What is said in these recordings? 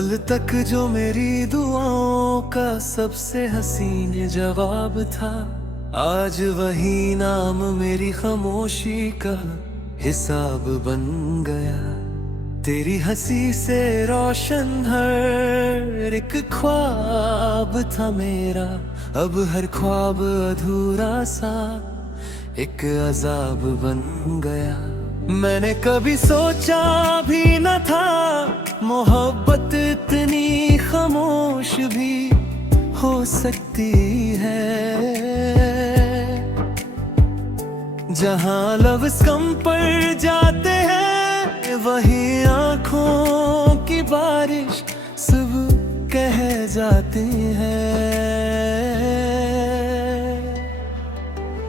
कल तक जो मेरी दुआओं का सबसे हसीन जवाब था, आज वही नाम मेरी खामोशी का हिसाब बन गया। तेरी हंसी से रोशन हर एक ख्वाब था मेरा, अब हर ख्वाब अधूरा सा एक अजाब बन गया। मैंने कभी सोचा भी न था मोहब्बत इतनी खामोश भी हो सकती है। जहां लफ्ज़ कम पड़ जाते हैं, वही आंखों की बारिश सब कह जाती है।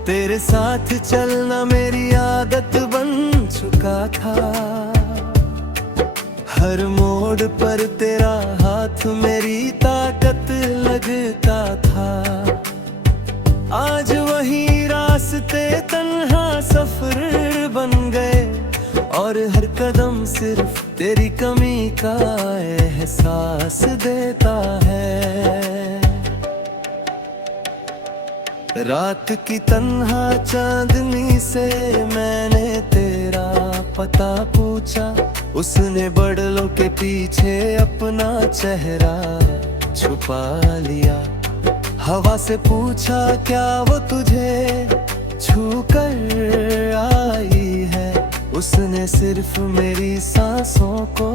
तेरे साथ चलना मेरी आदत बन चुका था, हर मोड़ पर तेरा हाथ मेरी ताकत लगता था। आज वही रास्ते तन्हा सफर बन गए, और हर कदम सिर्फ तेरी कमी का एहसास देता है। रात की तन्हा चांदनी से मैंने तेरा पता पूछा, उसने बड़लों के पीछे अपना चेहरा छुपा लिया। हवा से पूछा क्या वो तुझे छू कर आई है, उसने सिर्फ मेरी सांसों को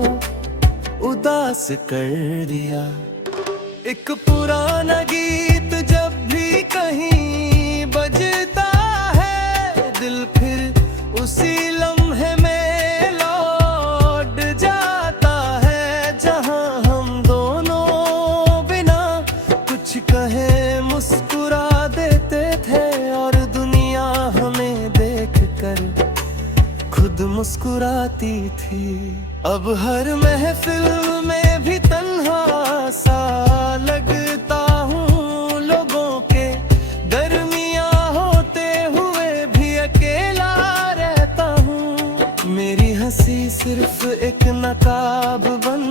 उदास कर दिया। एक पुराना गीत जब भी कहीं बजता है, दिल फिर उसी लम्हे में लौट जाता है, जहां हम दोनों बिना कुछ कहे मुस्कुरा देते थे, और दुनिया हमें देख कर खुद मुस्कुराती थी। अब हर महफिल में भी तन्हा सा लगता हूँ, लोगों के दरमियाँ होते हुए भी अकेला रहता हूँ। मेरी हंसी सिर्फ एक नकाब बन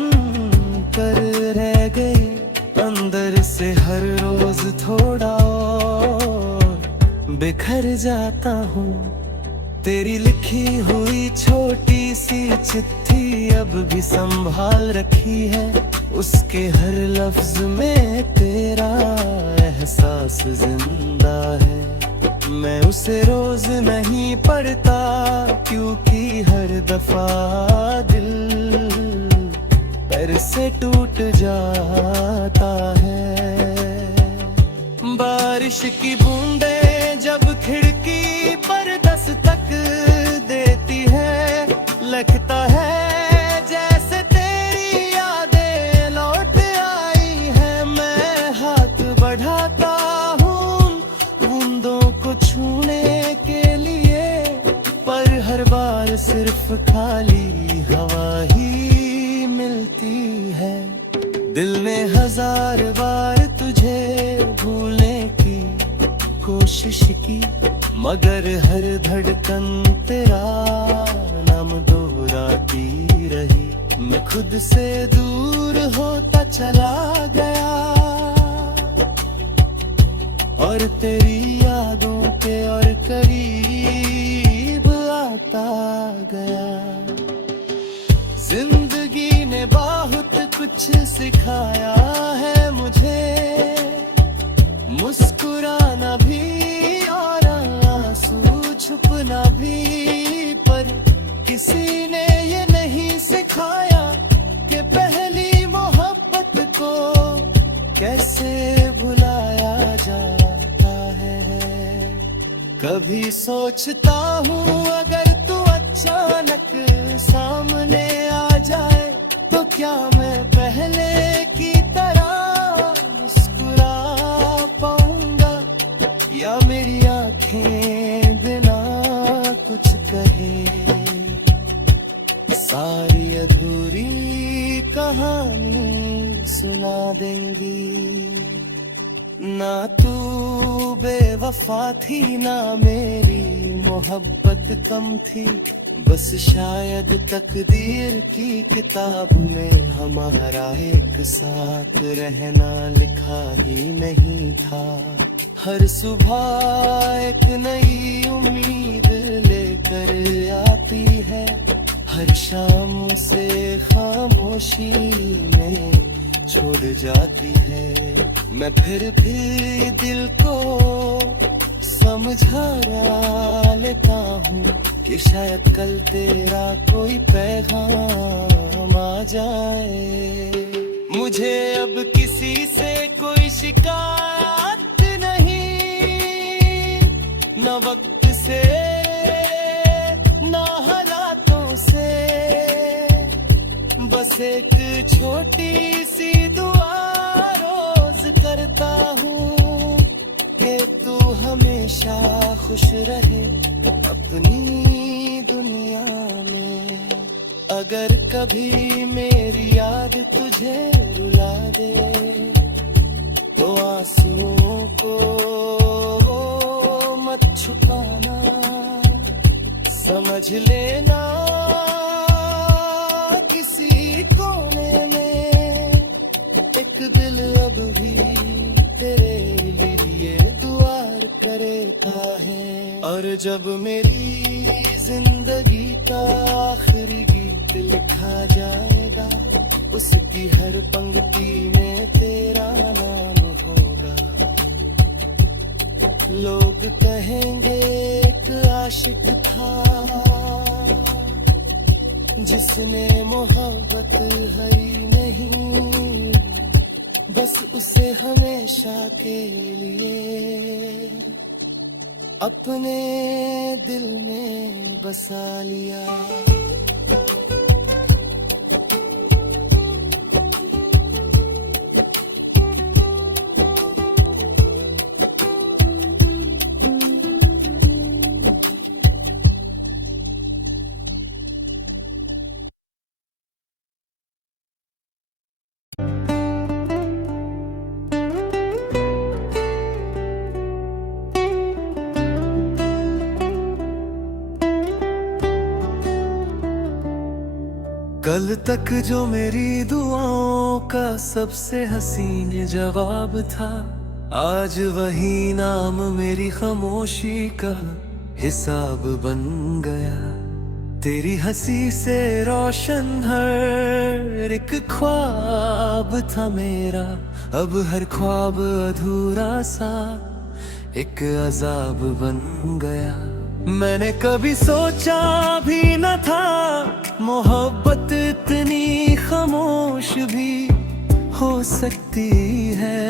कर रह गई, अंदर से हर रोज थोड़ा और बिखर जाता हूँ। तेरी लिखी हुई छोटी सी चिट्ठी अब भी संभाल रखी है, उसके हर लफ्ज में तेरा एहसास जिंदा है। मैं उसे रोज नहीं पढ़ता, क्योंकि हर दफा दिल पैर से टूट जाता है। बारिश की बूंदें जब खिड़की पर दस्तक देती है, लगता है जैसे तेरी यादें लौट आई है। मैं हाथ बढ़ाता हूँ बूंदों को छूने के लिए, पर हर बार सिर्फ खाली हवा ही मिलती है। दिल ने हजार बार तुझे भूलने की कोशिश की, मगर हर धड़कन तेरा नाम दोहराती रही। मैं खुद से दूर होता चला गया, और तेरी यादों के और करीब आता गया। जिंदगी ने बहुत कुछ सिखाया है मुझे, मुस्कुराना भी और आंसू छुपना भी, पर किसी ने ये नहीं सिखाया कि पहली मोहब्बत को कैसे भुलाया जाता है। कभी सोचता हूँ अगर तू अचानक सामने आ जाए, तो क्या मैं पहले की तरह मुस्कुरा पाऊंगा, या मेरी आंखें बिना कुछ कहे सारी अधूरी कहानी सुना देंगी। ना तू बेवफा थी, ना मेरी मोहब्बत कम थी, बस शायद तकदीर की किताब में हमारा एक साथ रहना लिखा ही नहीं था। हर सुबह एक नई उम्मीद लेकर आती है, हर शाम से खामोशी में छोड़ जाती है। मैं फिर भी दिल को समझा लेता हूँ कि शायद कल तेरा कोई पैगाम आ जाए। मुझे अब किसी से कोई शिकायत नहीं, न वक्त से न हालातों से, बस एक छोटी सी दुआ रोज करता हूँ कि तू हमेशा खुश रहे अपनी दुनिया में। अगर कभी मेरी याद तुझे रुला दे तो आंसुओं को मत छुपाना, समझ लेना किसी कोने में एक दिल अब भी तेरे लिए दुआर करता है। और जब मेरी जिंदगी का आखिरी गीत लिखा जाएगा, उसकी हर पंक्ति में तेरा नाम होगा। लोग कहेंगे एक आशिक था जिसने मोहब्बत हरी नहीं, बस उसे हमेशा के लिए अपने दिल में बसा लिया। कल तक जो मेरी दुआओं का सबसे हसीन जवाब था, आज वही नाम मेरी खामोशी का हिसाब बन गया। तेरी हंसी से रोशन हर एक ख्वाब था मेरा, अब हर ख्वाब अधूरा सा एक अजाब बन गया। मैंने कभी सोचा भी न था मोहब्बत इतनी खामोश भी हो सकती है।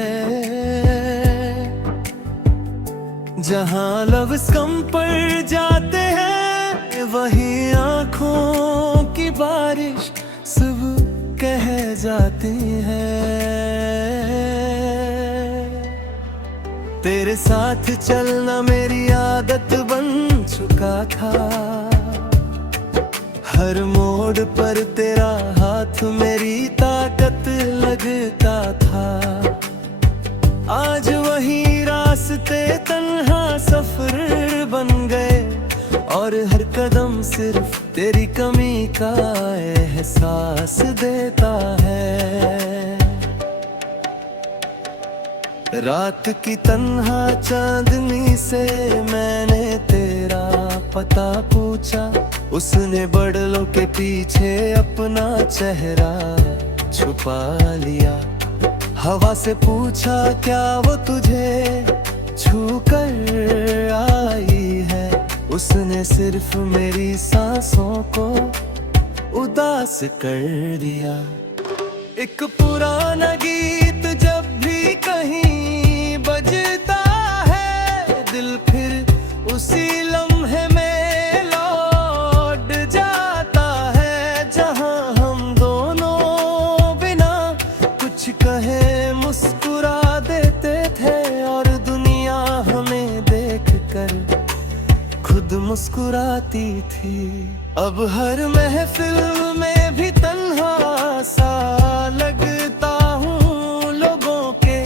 जहाँ लफ्ज़ कम पड़ जाते हैं, वहीं आँखों की बारिश सब कह जाती है। तेरे साथ चलना मेरी आदत बन चुका था, हर मोड़ पर तेरा हाथ मेरी ताकत लगता था। आज वही रास्ते तन्हा सफर बन गए, और हर कदम सिर्फ तेरी कमी का एहसास देता है। रात की तन्हा चांदनी से मैंने तेरा पता पूछा, उसने बड़लों के पीछे अपना चेहरा छुपा लिया। हवा से पूछा क्या वो तुझे छू कर आई है, उसने सिर्फ मेरी सांसों को उदास कर दिया। एक पुराना गीत जब भी कहीं बजता है, दिल फिर उसी लम्हे में लौट जाता है, जहां हम दोनों बिना कुछ कहे मुस्कुरा देते थे, और दुनिया हमें देखकर खुद मुस्कुराती थी। अब हर महफिल में भी तन्हा सा लगता हूँ, लोगों के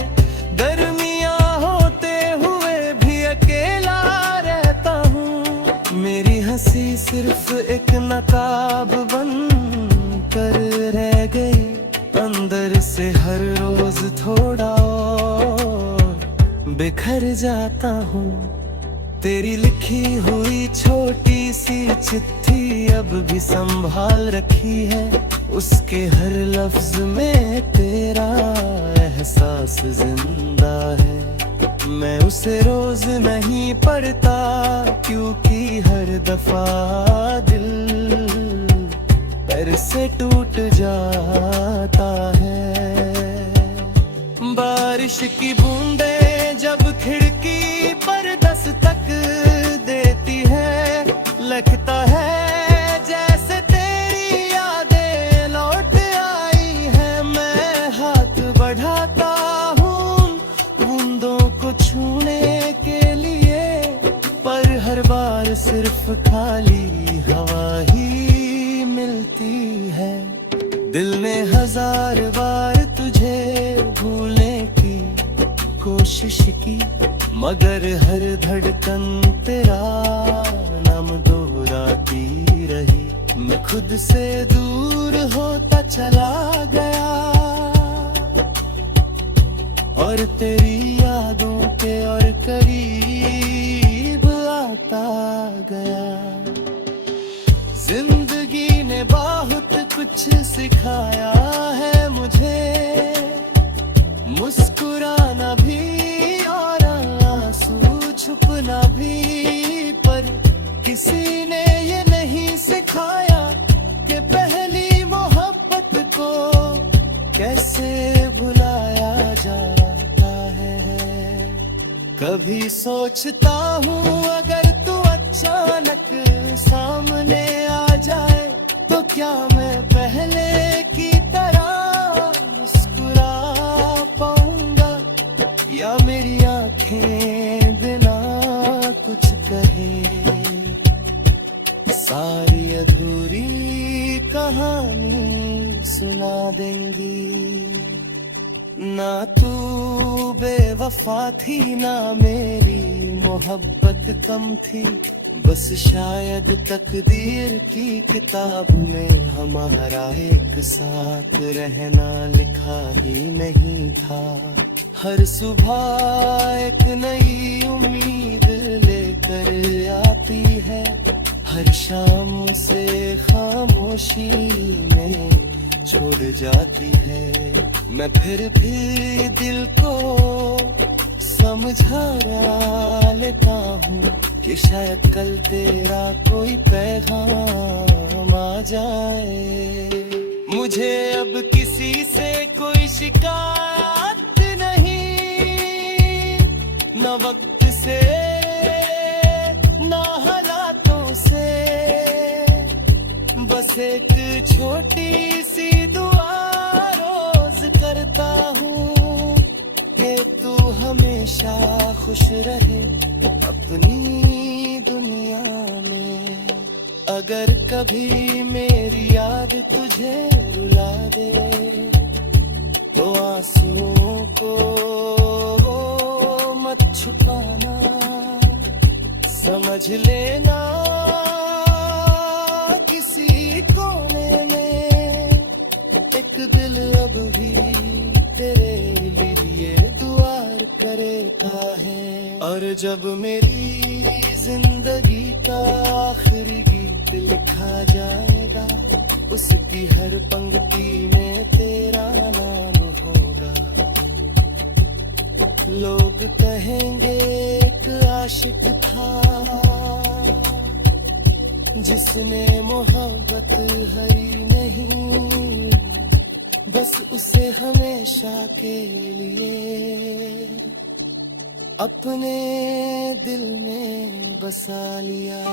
दरमियाँ होते हुए भी अकेला रहता हूँ। मेरी हंसी सिर्फ एक नकाब बन कर रह गई, अंदर से हर रोज थोड़ा और बिखर जाता हूँ। तेरी लिखी हुई छोटी सी चिट्ठी अब भी संभाल रखी है, उसके हर लफ्ज में तेरा एहसास जिंदा है। मैं उसे रोज नहीं पढ़ता क्योंकि हर दफा दिल पैर से टूट जाता है। बारिश की बूंदें जब खिड़की पर दस्तक देती है, लगता है जैसे तेरी यादें लौट आई है। मैं हाथ बढ़ाता हूँ बूंदों को छूने के लिए, पर हर बार सिर्फ खाली हवा ही मिलती है। दिल ने हजार बार तुझे भूलने की कोशिश की, मगर हर धड़कन तेरा नाम दोहराती रही। मैं खुद से दूर होता चला गया और तेरी यादों के और करीब आता गया। जिंदगी ने बहुत कुछ सिखाया है मुझे, मुस्कुराना भी और आंसू छुपना भी, पर किसी ने ये नहीं सिखाया कि पहली मोहब्बत को कैसे भुलाया जाता है। कभी सोचता हूँ अगर तू अचानक सामने आ जाए तो क्या मैं पहले की तरह मुस्कुरा पाऊंगा, या मेरी आंखें बिना कुछ कहे सारी अधूरी कहानी सुना देंगी। ना तू बेवफा थी ना मेरी मोहब्बत कम थी, बस शायद तकदीर की किताब में हमारा एक साथ रहना लिखा ही नहीं था। हर सुबह एक नई उम्मीद लेकर आती है, हर शाम से खामोशी में छोड़ जाती है। मैं फिर भी दिल को समझा लेता हूँ कि शायद कल तेरा कोई पैगाम आ जाए। मुझे अब किसी से कोई शिकायत नहीं, न वक्त से न हालातों से, बस एक छोटी सी दुआ रोज करता हूँ कि तू हमेशा खुश रहे अपनी दुनिया में। अगर कभी मेरी याद तुझे रुला दे तो आंसुओं को मत छुपाना, समझ लेना किसी कोने में एक दिल अब भी तेरे लिए दुआर करता है। और जब मेरी जिंदगी का आखिरी गीत लिखा जाएगा, उसकी हर पंक्ति में तेरा नाम होगा। लोग कहेंगे एक आशिक था जिसने मोहब्बत हरी नहीं, बस उसे हमेशा के लिए अपने दिल में बसा लिया।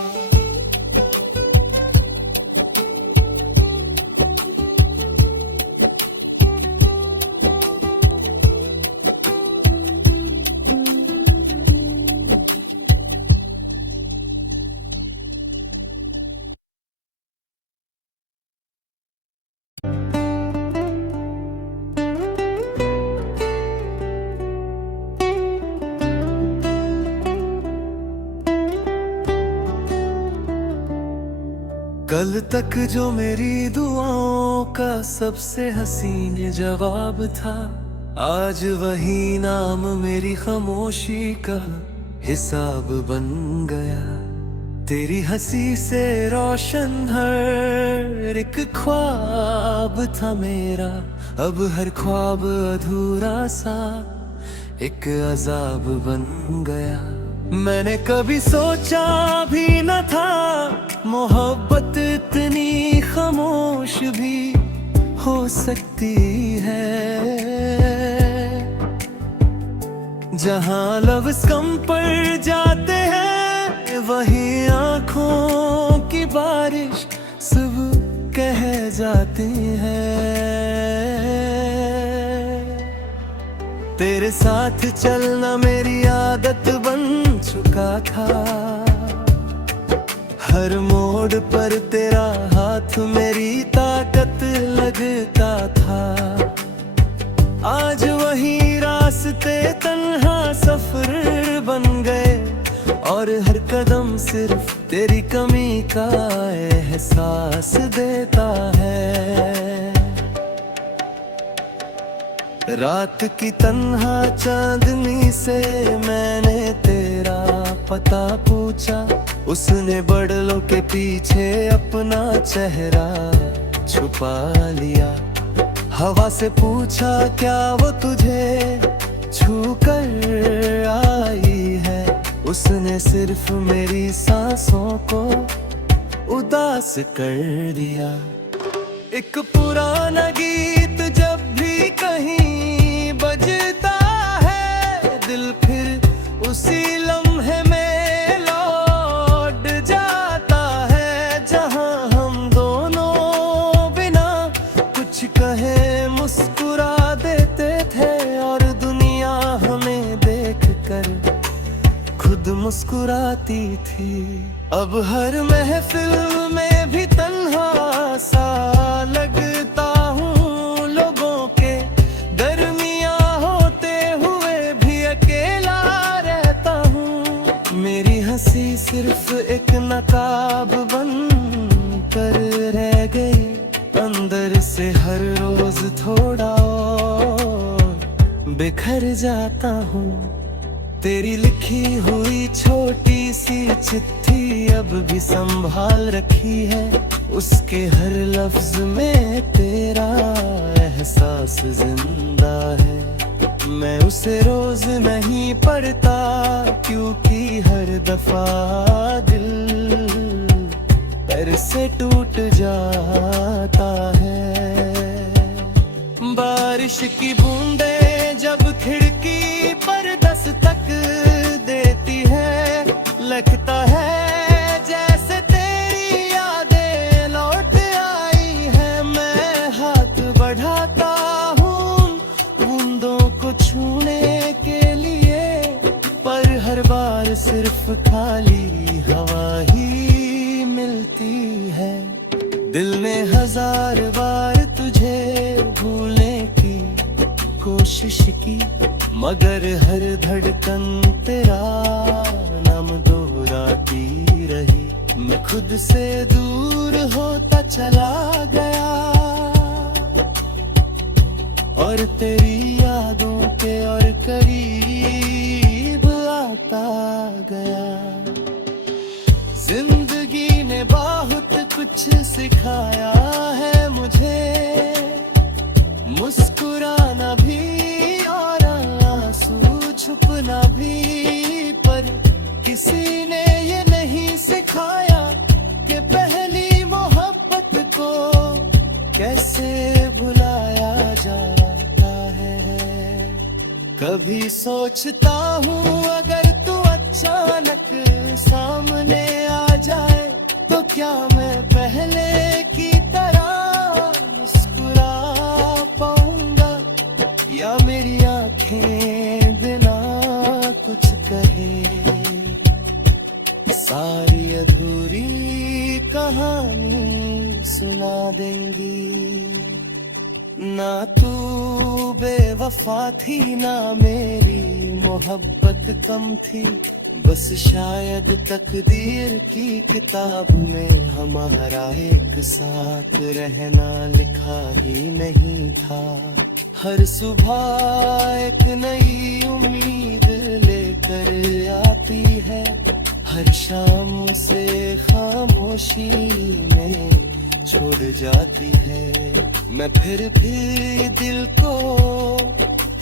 कल तक जो मेरी दुआओं का सबसे हसीन जवाब था, आज वही नाम मेरी खामोशी का हिसाब बन गया। तेरी हंसी से रोशन हर एक ख्वाब था मेरा, अब हर ख्वाब अधूरा सा एक अजाब बन गया। मैंने कभी सोचा भी न था मोहब्बत इतनी खामोश भी हो सकती है। जहां लफ्ज़ कम पड़ जाते हैं, वहीं आंखों की बारिश सब कह जाती हैं। तेरे साथ चलना मेरी आदत बन चुका था, हर मोड़ पर तेरा हाथ मेरी ताकत लगता था। आज वही रास्ते तन्हा सफर बन गए, और हर कदम सिर्फ तेरी कमी का एहसास देता है। रात की तन्हा चांदनी से मैंने तेरा पता पूछा, उसने बड़लों के पीछे अपना चेहरा छुपा लिया। हवा से पूछा क्या वो तुझे छू कर आई है, उसने सिर्फ मेरी सांसों को उदास कर दिया। एक पुराना गीत जब भी कहीं बजता है, दिल फिर उसी लम्हे में लौट जाता है, जहां हम दोनों बिना कुछ कहे मुस्कुरा देते थे, और दुनिया हमें देखकर खुद मुस्कुराती थी। अब हर महफिल में भी तन्हा सा लगता हूँ, लोगों के दरमियाँ होते हुए भी अकेला रहता हूँ। मेरी हंसी सिर्फ एक नकाब बन कर रह गई, अंदर से हर रोज थोड़ा और बिखर जाता हूँ। तेरी लिखी हुई छोटी सी चिट्ठी अब भी संभाल रखी है, उसके हर लफ्ज में तेरा एहसास जिंदा है। मैं उसे रोज नहीं पढ़ता, क्योंकि हर दफा दिल पैर से टूट जाता है। बारिश की बूंदें जब खिड़की पर दस्तक देती है, लगता है जैसे तेरी यादें लौट आई है। मैं हाथ बढ़ाता हूँ बूंदों को छूने के लिए, पर हर बार सिर्फ खाली हवा ही मिलती है। दिल ने हजार बार तुझे भूलने की कोशिश की, मगर हर धड़कन तेरा नाम दोहराती रही। मैं खुद से दूर होता चला गया, और तेरी यादों के और करीब आता गया। जिंदगी ने बहुत कुछ सिखाया है मुझे, मुस्कुराना भी और आंसू छुपना भी, पर किसी ने ये नहीं सिखाया कि पहली मोहब्बत को कैसे भुलाया जाता है। कभी सोचता हूँ अगर तू अचानक सामने आ जाए, तो क्या मैं पहले की तरह मुस्कुरा पाऊंगा, या मेरी आंखें बिना कुछ कहे सारी अधूरी कहानी सुना देंगी। ना तू बेवफा थी, ना मेरी मोहब्बत कम थी, बस शायद तकदीर की किताब में हमारा एक साथ रहना लिखा ही नहीं था। हर सुबह एक नई उम्मीद लेकर आती है, हर शाम से खामोशी में छोड़ जाती है। मैं फिर भी दिल को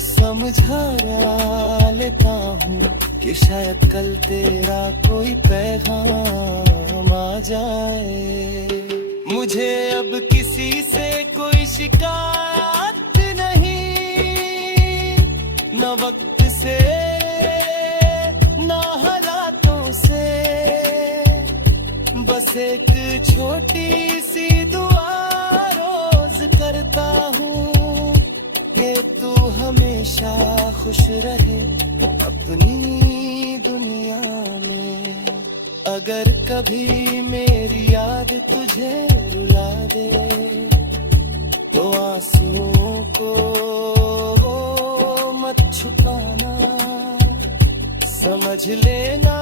समझा लेता हूँ कि शायद कल तेरा कोई पैगाम आ जाए। मुझे अब किसी से कोई शिकायत नहीं, न वक्त से न हालातों से, बस एक छोटी सी दुआ रोज करता हूँ कि तू हमेशा खुश रहे अपनी दुनिया में। अगर कभी मेरी याद तुझे रुला दे तो आंसुओं को मत छुपाना, समझ लेना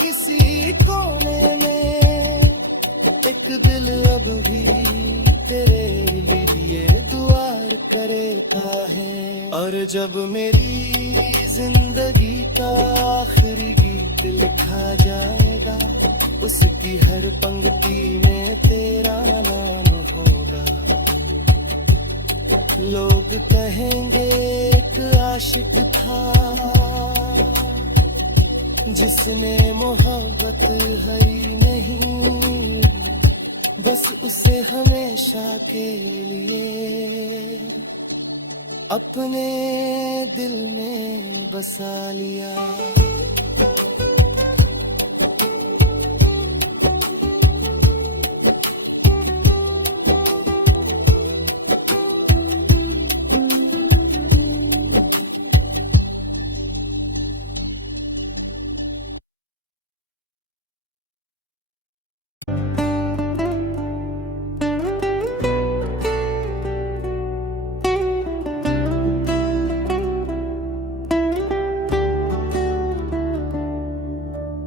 किसी कोने में एक दिल अब भी तेरे लिए दुआर करता है। और जब मेरी जिंदगी का आखिरी गीत लिखा जाएगा, उसकी हर पंक्ति में तेरा नाम होगा। लोग कहेंगे एक आशिक था जिसने मोहब्बत हरी नहीं, बस उसे हमेशा के लिए अपने दिल में बसा लिया।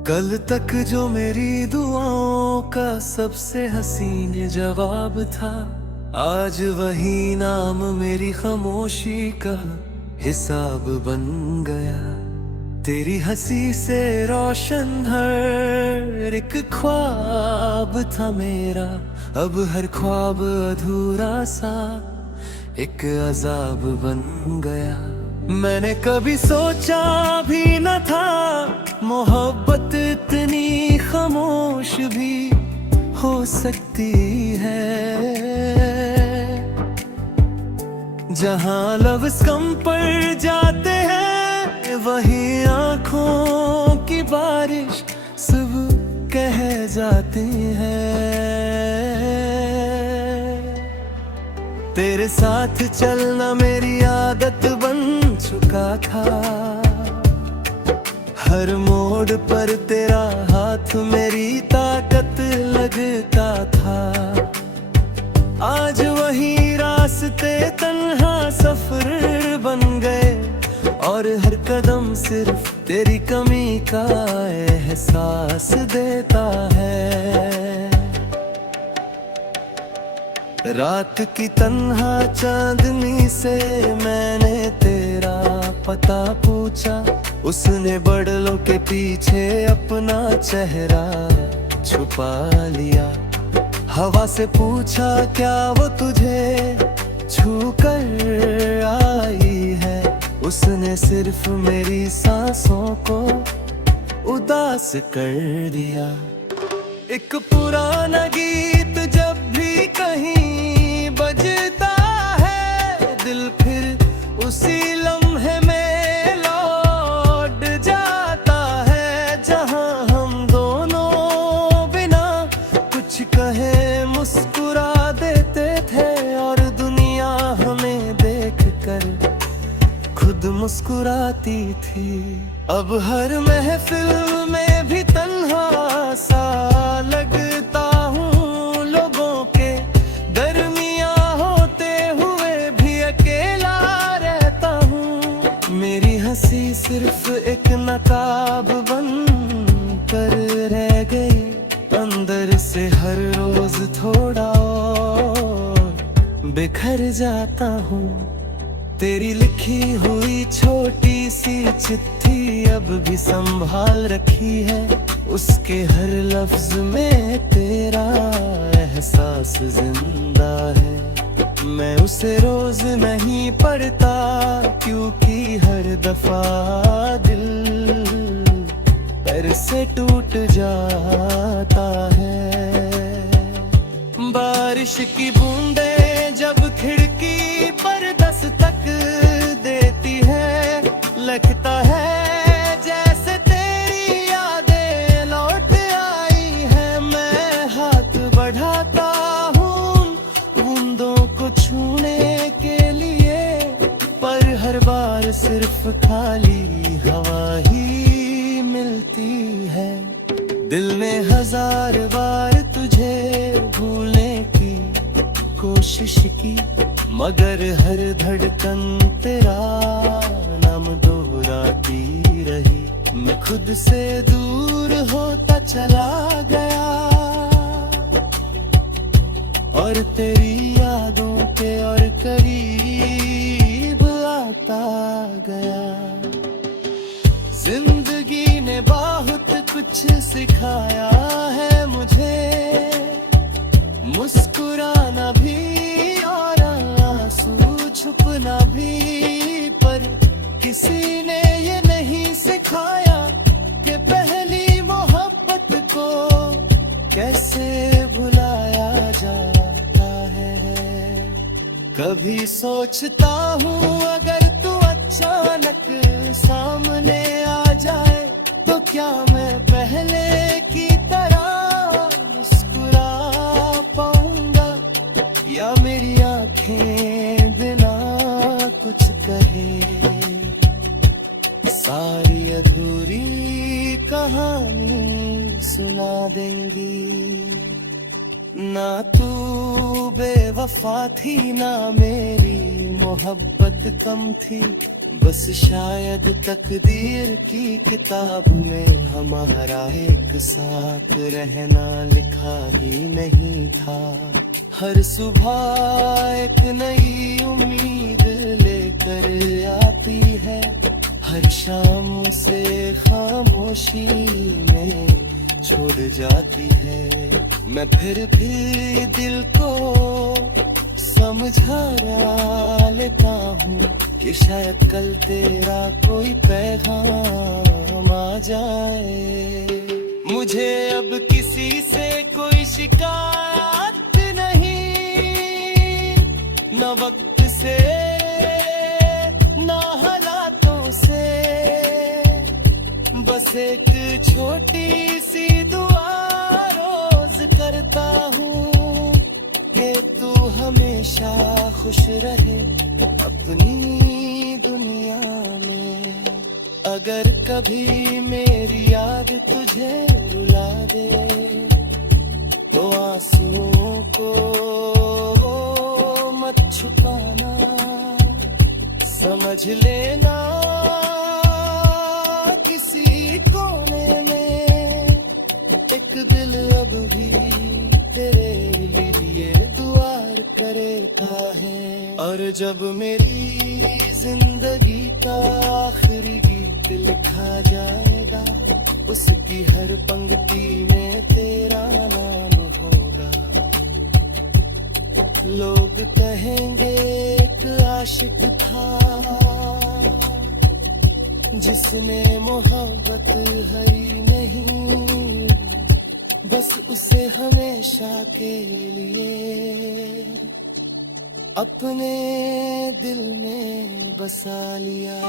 कल तक जो मेरी दुआओं का सबसे हसीन जवाब था, आज वही नाम मेरी खामोशी का हिसाब बन गया। तेरी हंसी से रोशन हर एक ख्वाब था मेरा, अब हर ख्वाब अधूरा सा एक अजाब बन गया। मैंने कभी सोचा भी न था मोहब्बत इतनी खामोश भी हो सकती है। जहां लफ्ज़ कम पड़ जाते हैं, वही आंखों की बारिश सब कह जाती हैं। तेरे साथ चलना मेरी आदत बन चुका था, हर मोड़ पर तेरा हाथ मेरी ताकत लगता था। आज वही रास्ते तन्हा सफर बन गए, और हर कदम सिर्फ तेरी कमी का एहसास देता है। रात की तन्हा चांदनी से मैंने तेरा पता पूछा, उसने बड़लों के पीछे अपना चेहरा छुपा लिया। हवा से पूछा क्या वो तुझे छू कर आई है, उसने सिर्फ मेरी सांसों को उदास कर दिया। एक पुराना गीत जब भी कहीं बजता है, दिल फिर उसी लम्हे में लौट जाता है, जहां हम दोनों बिना कुछ कहे मुस्कुरा देते थे, और दुनिया हमें देखकर खुद मुस्कुराती थी। अब हर महफिल में भी तन्हा सा लगता हूँ, लोगों के दरमियाँ होते हुए भी अकेला रहता हूँ। मेरी हंसी सिर्फ एक नकाब बन कर रह गई, अंदर से हर रोज थोड़ा और बिखर जाता हूँ। तेरी लिखी हुई छोटी सी चिट्ठी अब भी संभाल रखी है, उसके हर लफ्ज में तेरा एहसास जिंदा है। मैं उसे रोज नहीं पढ़ता क्योंकि हर दफा दिल पैर से टूट जाता है। बारिश की बूंदें जब खिड़की पर दस्तक देती है, लगता है जैसे तेरी यादें लौट आई है। मैं हाथ बढ़ाता हूँ बूंदों को छूने के लिए, पर हर बार सिर्फ खाली हवा ही मिलती है। दिल ने हजार बार तुझे भूलने की कोशिश की, मगर हर धड़कन तेरा नाम दोहराती रही। मैं खुद से दूर होता चला गया और तेरी यादों के और करीब आता गया। जिंदगी ने बहुत कुछ सिखाया है मुझे, मुस्कुराना भी और आंसू छुपना भी, पर किसी ने ये नहीं सिखाया कि पहली मोहब्बत को कैसे भुलाया जाता है। कभी सोचता हूँ अगर तू अचानक सामने आ जाए तो क्या मैं पहले की तरह मुस्कुरा पाऊंगा, या मेरी आंखें बिना कुछ कहे सारी अधूरी कहानी सुना देंगी। ना तू बेवफा थी ना मेरी मोहब्बत कम थी, बस शायद तकदीर की किताब में हमारा एक साथ रहना लिखा ही नहीं था। हर सुबह एक नई उम्मीद लेकर आती है, हर शाम से खामोशी में छोड़ जाती है। मैं फिर भी दिल को समझा लेता हूँ कि शायद कल तेरा कोई पैगाम आ जाए। मुझे अब किसी से कोई शिकायत नहीं, न वक्त से न हालातों से, बस एक छोटी सी दुआ रोज करता हूँ कि तू हमेशा खुश रहे अपनी दुनिया में। अगर कभी मेरी याद तुझे रुला दे तो आंसुओं को मत छुपाना, समझ लेना किसी कोने में एक दिल अब भी तेरे लिए दुआर करता है। और जब मेरी जिंदगी का आखिरी गीत लिखा जाएगा, उसकी हर पंक्ति में तेरा नाम होगा। लोग कहेंगे एक आशिक था जिसने मोहब्बत हरी नहीं, बस उसे हमेशा के लिए अपने दिल में बसा लिया।